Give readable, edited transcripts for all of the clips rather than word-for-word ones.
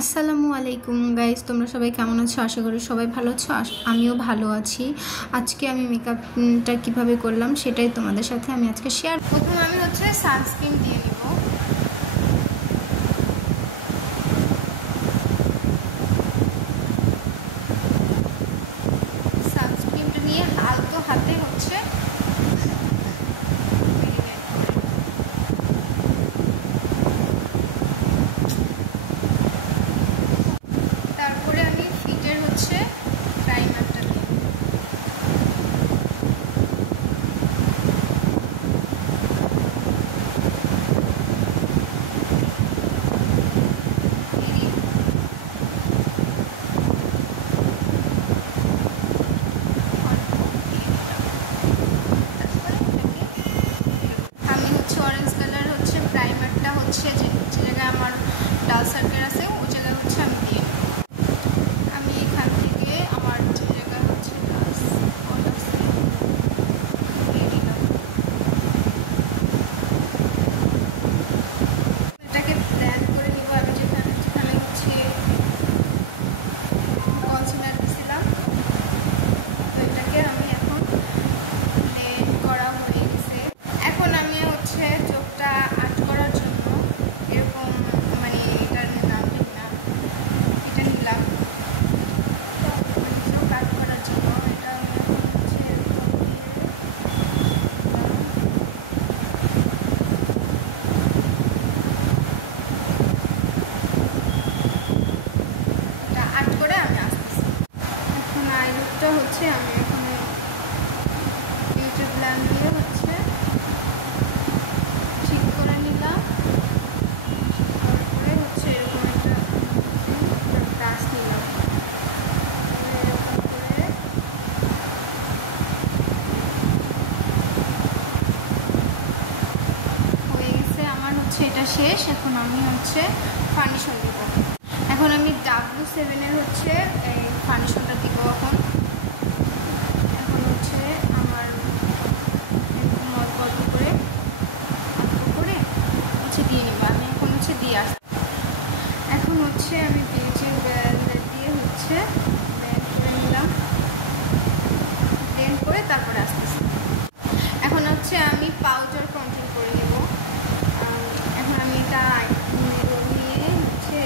আসসালামু আলাইকুম গাইস, তোমরা সবাই কেমন আছো? আশা করি সবাই ভালো আছো। আমিও ভালো আছি। আজকে আমি মেকআপটা কিভাবে করলাম সেটাই তোমাদের সাথে আমি আজকে শেয়ার। প্রথমে আমি সানস্ক্রিন দিয়ে নিব। সানস্ক্রিনটা নিয়ে হালকা হাতে তারপরে আমি ফিটের প্রাইমারটা নিই। আমি অরেঞ্জ কালার প্রাইমারটা যে জায়গায় আমার ডাল সার্কেল আছে ওই জায়গায় আমি দিয়ে আমি এখান থেকে আমার যে জায়গায় ডাল স্পট আছে দিয়ে দিলাম। এটাকে ব্লেন্ড করে নিব। আমি যেখানে কনসিলার দিয়েছিলাম তো এটাকে আমি এখন ব্লেন্ড করা হয়ে গেছে। এখন আমি চোখটা আর্ট করার জন্য এরকম এটা নিলাম চোখ আর্ট করার জন্য এটা আর্ট করে আমি আসতেছি। এখন আই লুকটা আমি এখন বিউটি ব্লেন্ড দিয়ে ঠিক করে নিলাম। তারপরে এরকম একটা ব্রাশ নিলাম। এরকম করে হয়ে গেছে আমার এটা শেষ। এখন আমি ফাউন্ডেশন দিব। এখন আমি W7 এর এই ফাউন্ডেশনটা দিব। এখন আমার এরকম অল্প অল্প করে দিয়ে নিব। আমি এখন দিয়ে আসছি। এখন আমি বিউটি ব্লেন্ডার দিয়ে ব্লেন্ড করে নিলাম। ব্লেন্ড করে তারপরে আসতেছি। এখন আমি পাউডার কন্ট্রোল করে নেব। এখন আমি এটা নিয়ে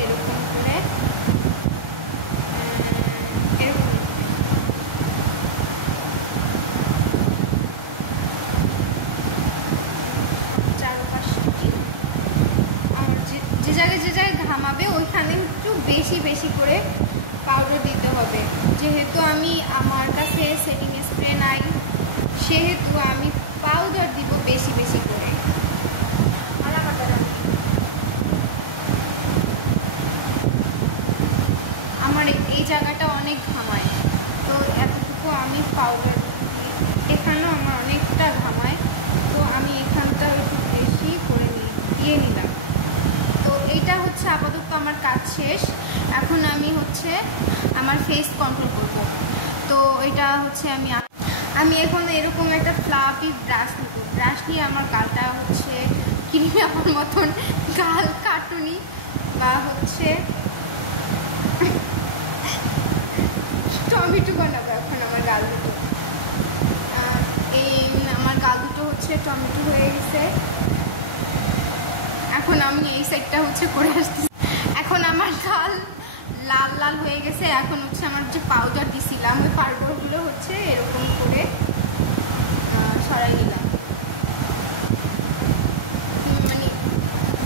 এরকম করে এরকম চারপাশে আমার যে জায়গায় ঘামাবে ওইখানে একটু বেশি বেশি করে পাউডার দিতে হবে। যেহেতু আমার কাছে সেটিং স্প্রে নাই সেহেতু আমি পাউডার দিব বেশি বেশি করে। আমার এই জায়গাটা অনেক ঘামায় তো এতটুকু আমি পাউডার এখানেও আমার অনেকটা ঘামায় তো আমি এখানটা একটু বেশি করে দিয়ে নিলাম। তো এইটা আপাতত আমার কাজ শেষ। এখন আমি আমার ফেস কন্ট্রোল করব। তো এটা আমি এখন এরকম একটা ফ্লাফি ব্রাশ নিব। ব্রাশ নিয়ে আমার গালটা কিনে আমার মতন গাল কাটুনি বা টমেটো বানাবো। এখন আমার গাল দুটো আমার গাল দুটো টমেটো হয়ে গেছে। এখন আমি এই সাইডটা করে আসতেছি। এখন আমার গাল লাল লাল হয়ে গেছে। এখন আমার যে পাউডার দিছিলাম ওই পাউডারগুলো এরকম করে সরাই নিলাম।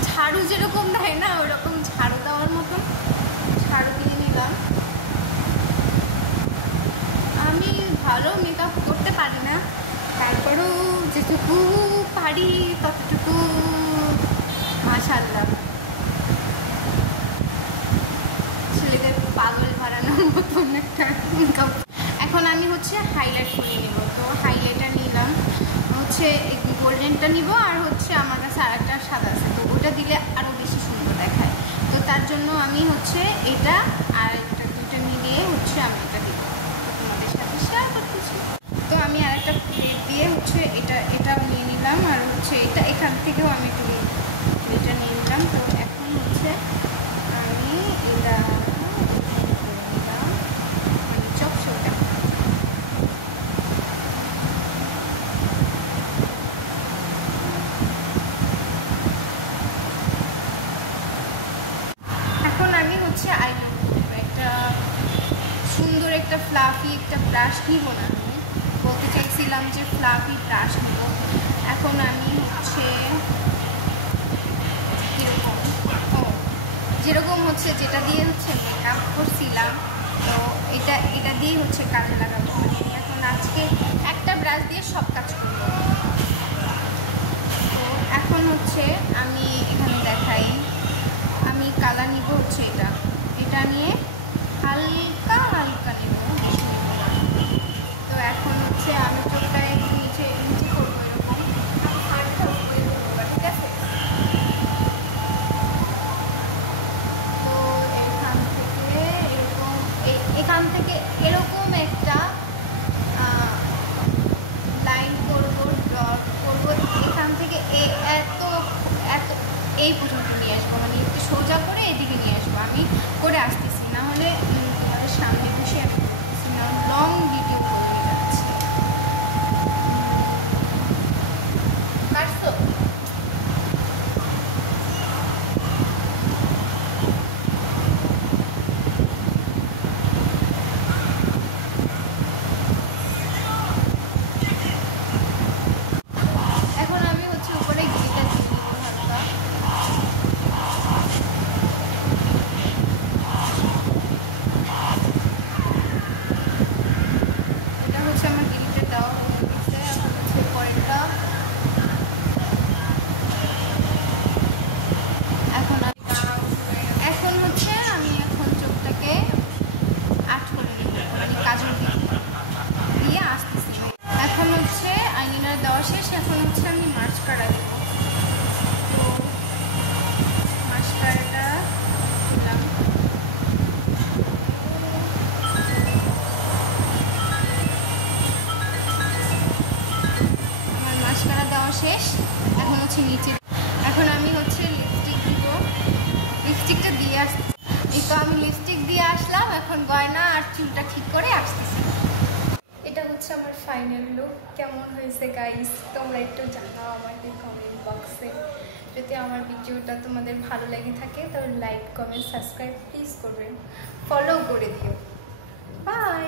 ঝাড়ু যেরকম দেয় না ওরকম ঝাড়ু দেওয়ার মতন ঝাড়ু দিয়ে নিলাম। আমি ভালো মেকআপ করতে পারি না, তারপরেও যেটুকু পারি ততটুকু মাশাআল্লাহ ছেলেদের পাগল বাড়ানোর মতন একটা মেকআপ। এখন আমি হাইলাইট করে নেব। তো হাইলাইটার নিলাম গোল্ডেনটা নিব আর আমার কাছে আর একটা সাদা আছে তো ওটা দিলে আরও বেশি সুন্দর দেখায়। তো তার জন্য আমি এটা আর একটা দুটো মিলিয়ে আমি এটা দিব তোমাদের সাথে শেয়ার করতেছি। তো আমি আর একটা প্লেট দিয়ে এটাও নিয়ে নিলাম আর এটা এখান থেকেও আমি একটু এটা নিয়ে নিলাম। তো এখন আমি এটা একটা সুন্দর একটা ফ্লাফি একটা ব্রাশ নিব না, আমি বলতে চাইছিলাম যে ফ্লাফি ব্রাশ নিব। এখন আমি হচ্ছে যেরকম হচ্ছে যেটা দিয়ে হচ্ছে মেকআপ করছিলাম, তো এটা দিয়েই হচ্ছে কাজে লাগাবো। এখন আজকে একটা ব্রাশ দিয়ে সব কাজ করব। তো এখন হচ্ছে আমি এখানে দেখাই, আমি কালার নিব হচ্ছে এটা নিয়ে হালকা হালকা নেব, তো এখন হচ্ছে আমি চোখটায় নিচে নিচে করবো এরকম, হালকা উপরে করবো, ঠিক আছে? তো এখান থেকে এরকম একটা লাইন করবো, ডট করবো, এখান থেকে এত এত এই পর্যন্ত নিয়ে আসবো, মানে একটু সোজা করে এদিকে নিয়ে আসবো। আমি করে আসতেছি, না হলে তোমাদের সামনে বসে আমি করতেছি না, লং ভিডিও করে যাচ্ছি। পারছো? এখন আমি হচ্ছে উপরে ঘিটা দিয়ে দিব হালকা। এটা হচ্ছে আমার গিরিটা দেওয়া হয়ে গেছে। এখন হচ্ছে পরেরটা, এখন হচ্ছে আমি এখন চোখটাকে আট করে নেব, মানে কাজল দিয়ে আসতেছি। এখন হচ্ছে আইলাইনার দেওয়া শেষ, এখন হচ্ছে আমি মাস্কারা দেব। তো মাস্কারাটা দিলাম, আমার মাস্কারা দেওয়া শেষ। এখন হচ্ছে নিচে, এখন আমি হচ্ছে লিপস্টিক দিব, লিপস্টিকটা দিয়ে আসতেছি। এই তো আমি লিপস্টিক দিয়ে আসলাম, এখন গয়না আর চুলটা ঠিক করে আসতেছি। এটা হচ্ছে আমার ফাইনাল লুক। কেমন হয়েছে গাইস, তোমরা একটু জানাও আমাকে কমেন্ট বক্সে। যদি আমার ভিডিওটা তোমাদের ভালো লেগে থাকে তাহলে লাইক কমেন্ট সাবস্ক্রাইব প্লিজ করবেন, ফলো করে দিও। বাই।